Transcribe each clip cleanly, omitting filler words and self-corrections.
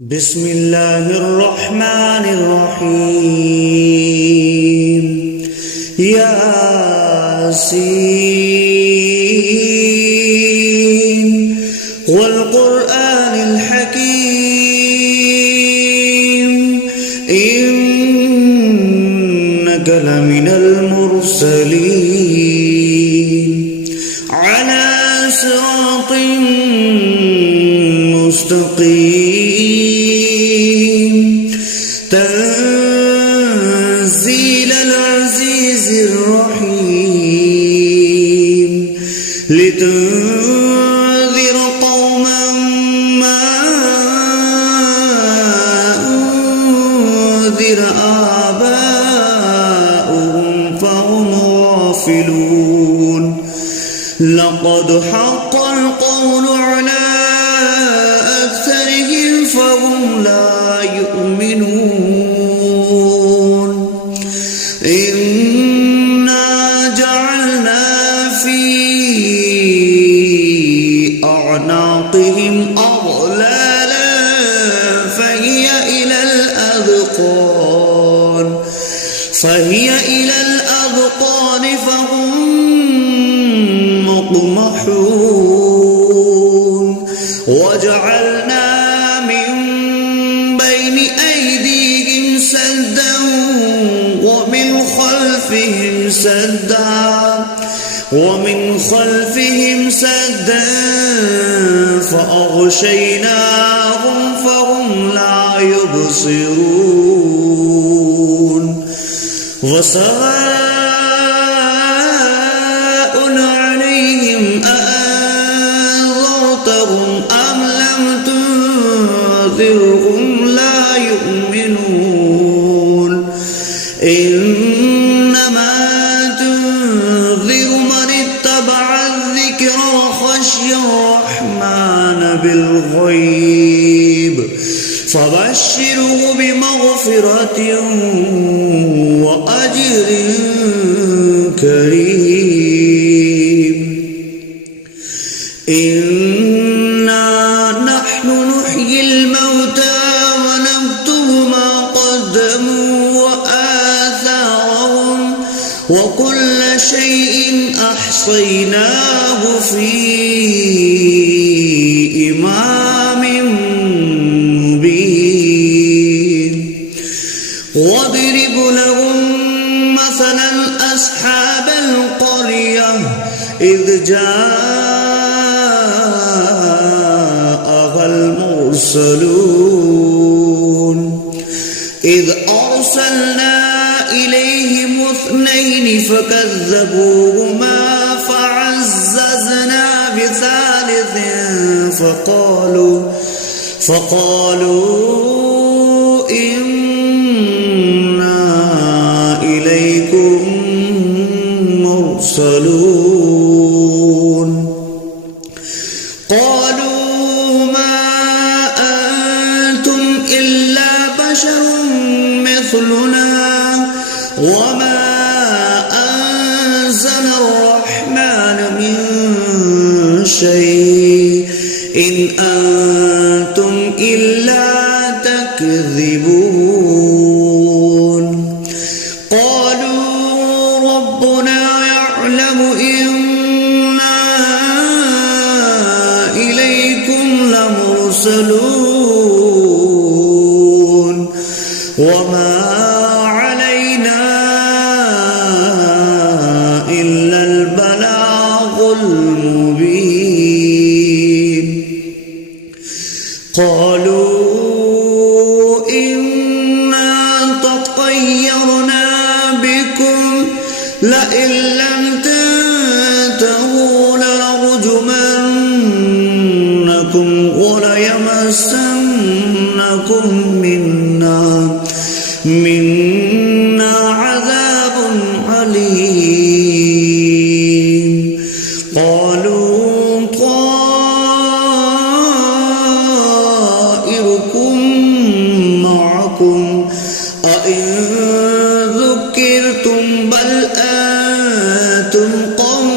بسم الله الرحمن الرحيم ياسين والقرآن الحكيم إنك لمن المرسلين على صراط مستقيم تنزيل العزيز الرحيم لتنذر قوما ما أنذر آباؤهم فهم غافلون لقد حق القول على أكثرهم فهم لا يؤمنون إنا جعلنا في أعناقهم أغلالا فهي إلى الأذقان فهم مقمحون وجعلنا من بين أيديهم سدا ومن خلفهم سدا فأغشيناهم فهم لا يبصرون وسواء عليهم أأنذرتهم أم لم تنذرهم لا يؤمنون إنما تنذر من اتبع الذكر وخشي الرحمن بالغيب فبشره بمغفرة وأجر كريم إنا نحن نحيي الموتى ونكتب ما قدموا وآثارهم وكل شيء أحصيناه في إمام مبين واضرب لهم مثلا أصحاب القرية إذ جاءها المرسلون إذ أرسلنا إليهم 2 فكذبوهما فعززنا بثالث فقالوا إنا إليكم مرسلون قالوا ما أنتم إلا بشر مثلنا وما أنزل الرحمن من شيء إن أنتم إلا تكذبون قالوا ربنا يعلم إنا إليكم لمرسلون وما علينا إلا البلاغ المبين قالوا إنا تطيرنا بكم لئن لم تنتهوا لنرجمنكم وليمسنكم منا عذاب عليم قالوا طائركم معكم أئن ذكرتم بل أنتم قوم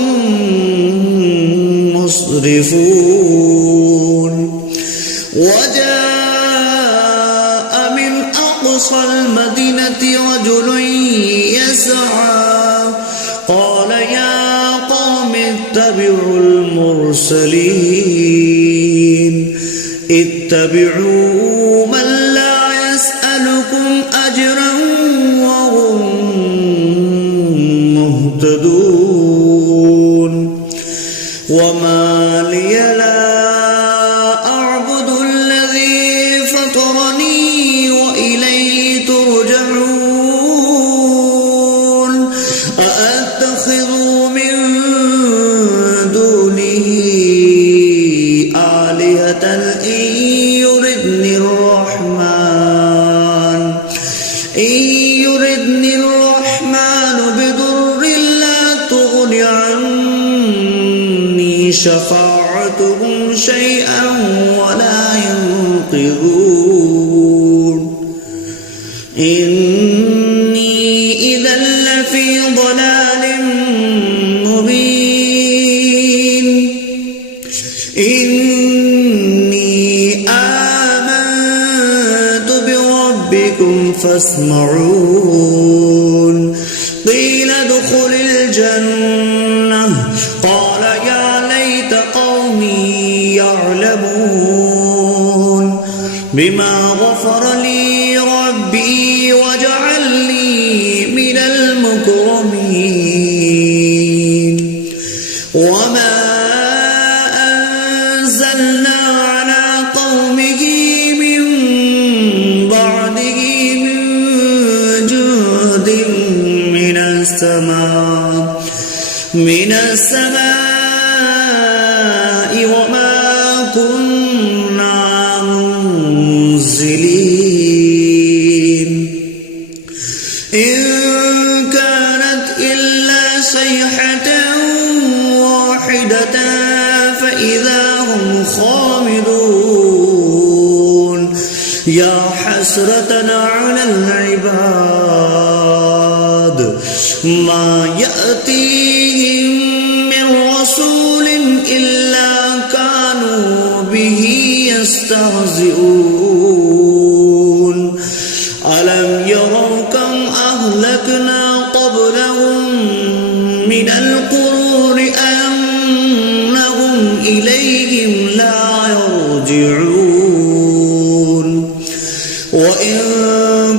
مسرفون وجاء أقصى المدينة رجل يسعى قال يا قوم اتبعوا المرسلين اتبعوا من لا يسألكم أجرا وهم مهتدون وما لي لا أعبد الذي فطرني وإليه ترجعون أأتخذ من دونه آلهة إن يردني الرحمن بضر لا تغن عني شفاعتهم شيئا ولا ينقذون إني إذا لفي ضلال مبين إني آمنت بربكم فاسمعون قيل ادخل الجنة قال يا ليت قومي يعلمون بما غفر لي ربي وجعلني من المكرمين وما أنزلنا على قومه من بعده من جند من السماء وما كنا منزلين إن كانت إلا صيحة واحدة فإذا هم خامدون يا حسرة على العباد ما يأتيهم من رسول إلا كانوا به يستهزئون ألم يروا كم أهلكنا قبلهم من القرون أنهم إليهم لا يرجعون وإن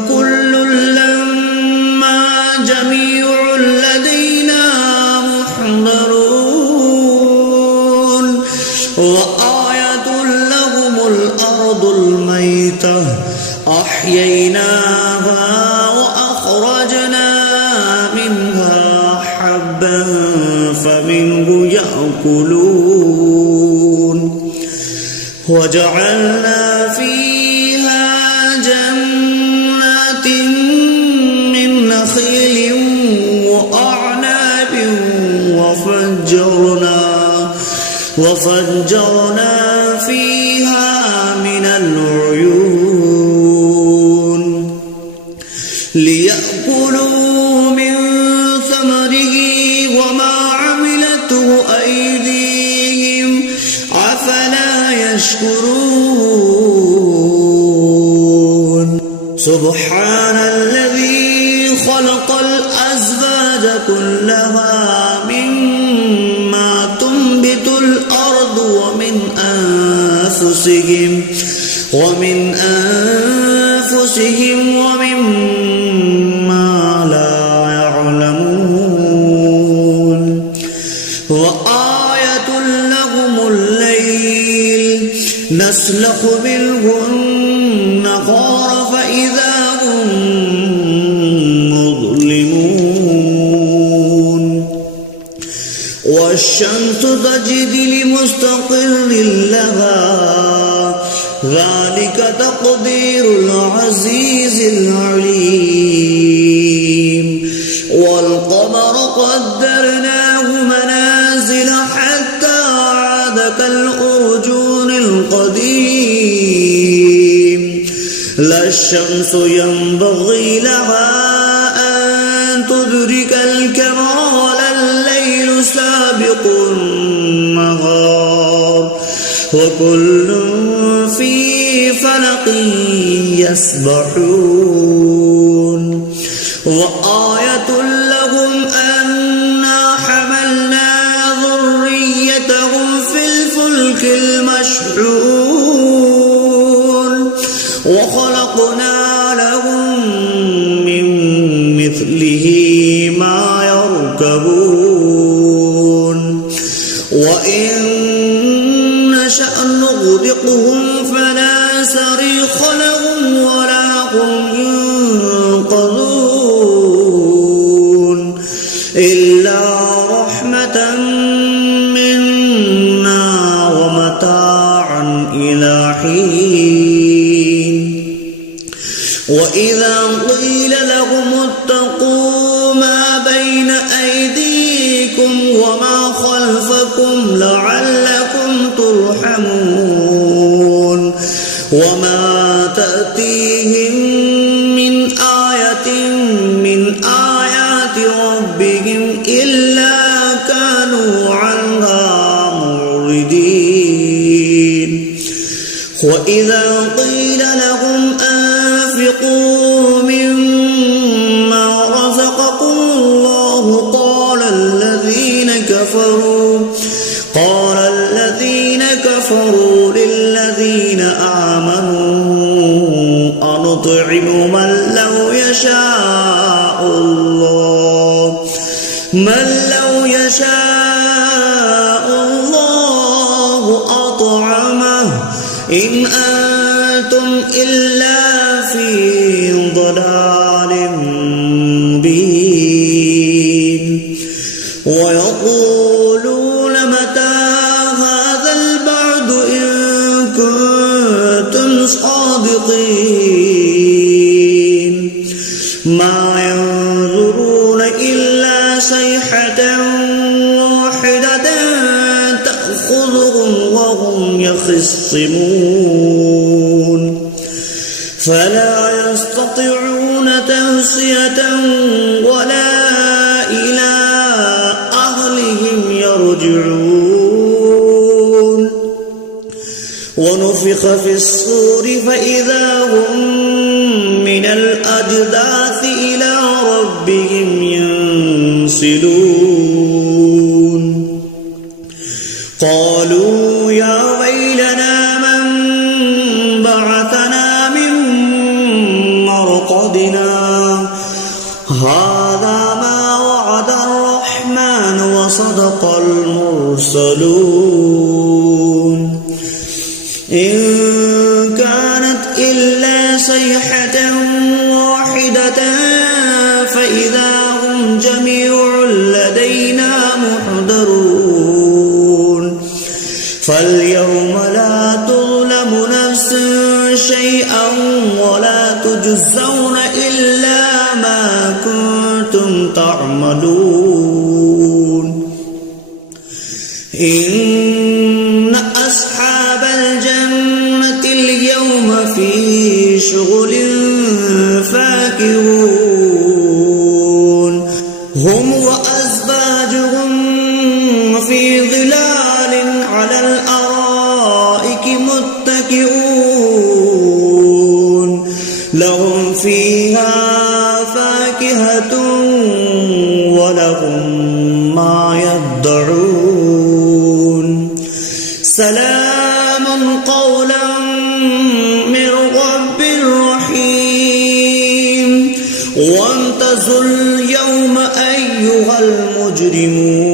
كل لما جميع لدينا محضرون وآية لهم الأرض الميتة أحييناها وأخرجنا منها حبا فمنه يأكلون وجعلنا فيها جنات من نخيل وأعناب وفجرنا فيها من العيون ليأكلوا من ثمره وما عملته أيديهم أفلا يشكرون سبحان الذي خلق الأزواج كلها مما تنبت الأرض ومن أنفسهم ومما لا يعلمون وآية لهم الليل نسلخ منه النهار فإذا هم مظلمون والشمس تجري لمستقر لها ذلك تقدير العزيز العليم والقمر قدرناه منازل حتى عاد كالأرجون القديم لا الشمس ينبغي لها أن تدرك القمر ولا الليل سابق النهار وكل في فلق يسبحون وآية لهم أنا حملنا ذريتهم في الفلك المشحون وخلقنا لهم من مثله ما يركبون وإن نشأ نغرقهم فلا صريخ لهم ولا هم ينقذون إلا رحمة منا ومتاعا إلى حين وإذا قيل لهم اتقوا ما بين أيديكم وما خلفكم لعلكم ترحمون وما تأتيهم من آية من آيات ربهم إلا كانوا عنها معرضين وإذا قيل لهم أنفقوا مما رزقكم الله قال الذين كفروا للذين آمنوا أنطعم من لو يشاء الله أطعمه إن أنتم إلا في ضلال مبين ويقولون متى هذا البعد إن كنتم صادقين ما ينظرون إلا صيحة واحدة تأخذهم وهم يخصمون فلا يستطيعون تهصية ولا إلى أهلهم يرجعون ونفخ في الصور فإذا هم من الأجداث إلى ربهم ينسلون قالوا يا ويلنا من بعثنا من مرقدنا هذا ما وعد الرحمن وصدق المرسلون إن كانت إلا صيحة واحدة فإذا هم جميع لدينا محضرون فاليوم لا تظلم نفس شيئا ولا تجزون إلا ما كنتم تعملون إن أصحاب الجنة اليوم في شغل فاكهون هم وأزواجهم في ظلال على الأرائك متكئون لهم فيها فاكهة ولهم ما يدعون سلام قولا من رب رحيم وامتازوا اليوم أيها المجرمون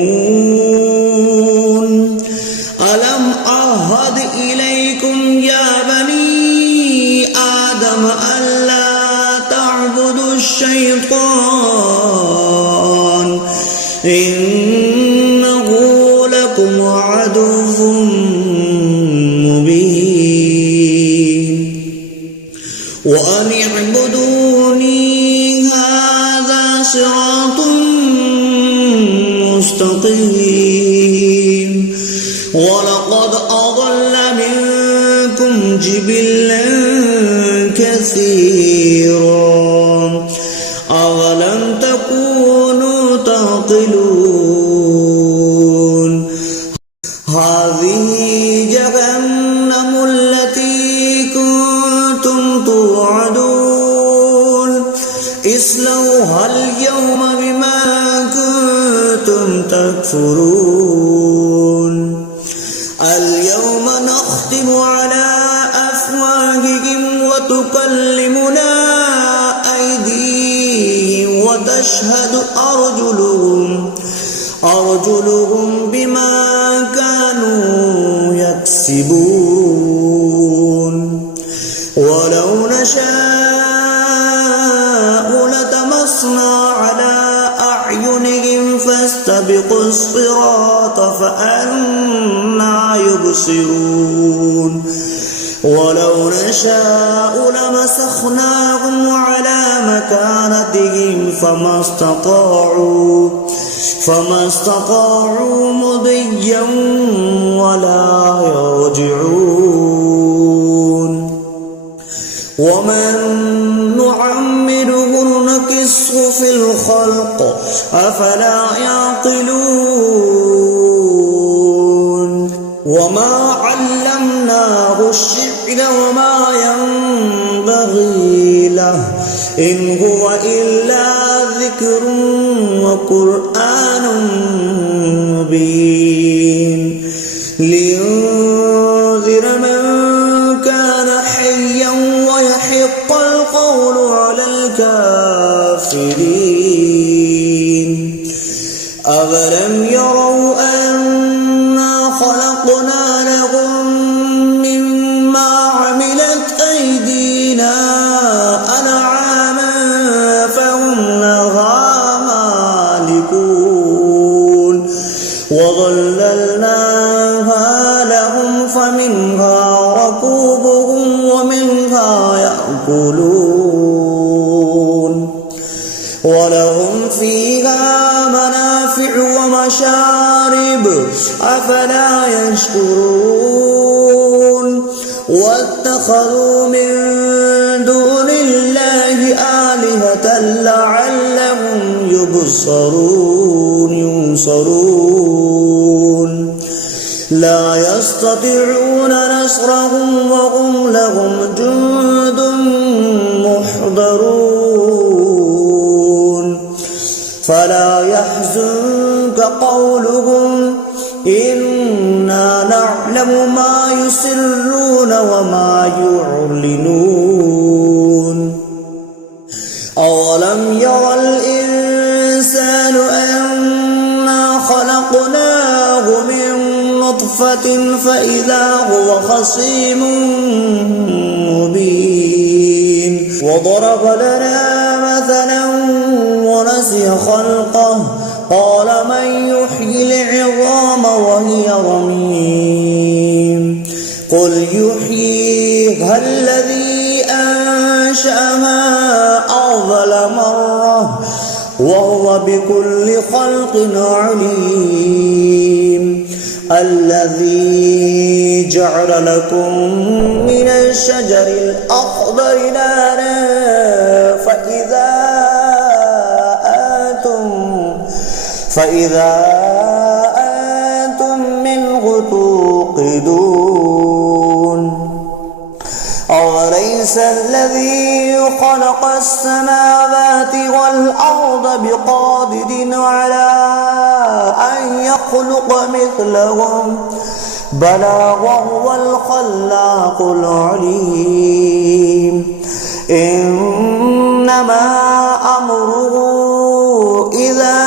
ألم أعهد إليكم يا بني آدم ألا تعبدوا الشيطان إنه لكم عدو مبين وأن اعبدوني هذا صراط مستقيم ولقد أضل منكم جبلا كثيرا أولم تكونوا تعقلون هذه جهنم التي كنتم توعدون اصلوها اليوم بما كنتم تكفرون اليوم نختم على أفواههم وتكلمنا أيديهم وتشهد أرجلهم بما كانوا يكسبون ولو نشاء لطمسنا على أعينهم فاستبقوا الصراط فأنى يبصرون ولو نشاء لمسخناهم على مكانتهم فما استطاعوا مضيا ولا يرجعون ومن نعمره نكسه في الخلق أفلا يعقلون وما علمناه الشعر وما ينبغي له إن هو إلا ذكر وقرآن مبين لينذر من كان حيا ويحق القول على الكافرين أولم يروا أنا خلقنا لهم مما عملت أيدينا أنعاما فهم لها مالكون وظللناها لهم فمنها ركوبهم ومنها يأكلون ولهم فيها منافع ومشارب أفلا يشكرون واتخذوا من دون الله آلهة لعلهم ينصرون لا يستطيعون نصرهم وهم لهم جند محضرون فلا يحزنك قولهم إنا نعلم ما يسرون وما يعلنون أولم ير الإنسان أنا خلقناه من نطفة فإذا هو خصيم مبين وضرب لنا مثلا ونسي خلقه قال من يحيي العظام وهي رميم قل يحييها الذي أنشأها أول مرة وهو بكل خلق عليم الذي جعل لكم من الشجر الأخضر نارا فإذا أنتم منه توقدون أوليس الذي خلق السماوات والأرض بقادر على أن يخلق مثلهم بلى وهو الخلاق العليم إنما أمره إذا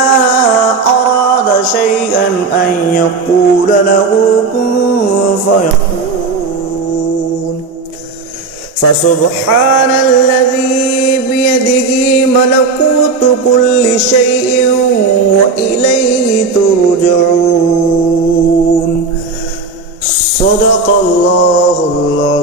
أراد شيئا أن يقول له كن فيكون فسبحان الذي بيده ملكوت كل شيء وإليه ترجعون صدق الله العظيم.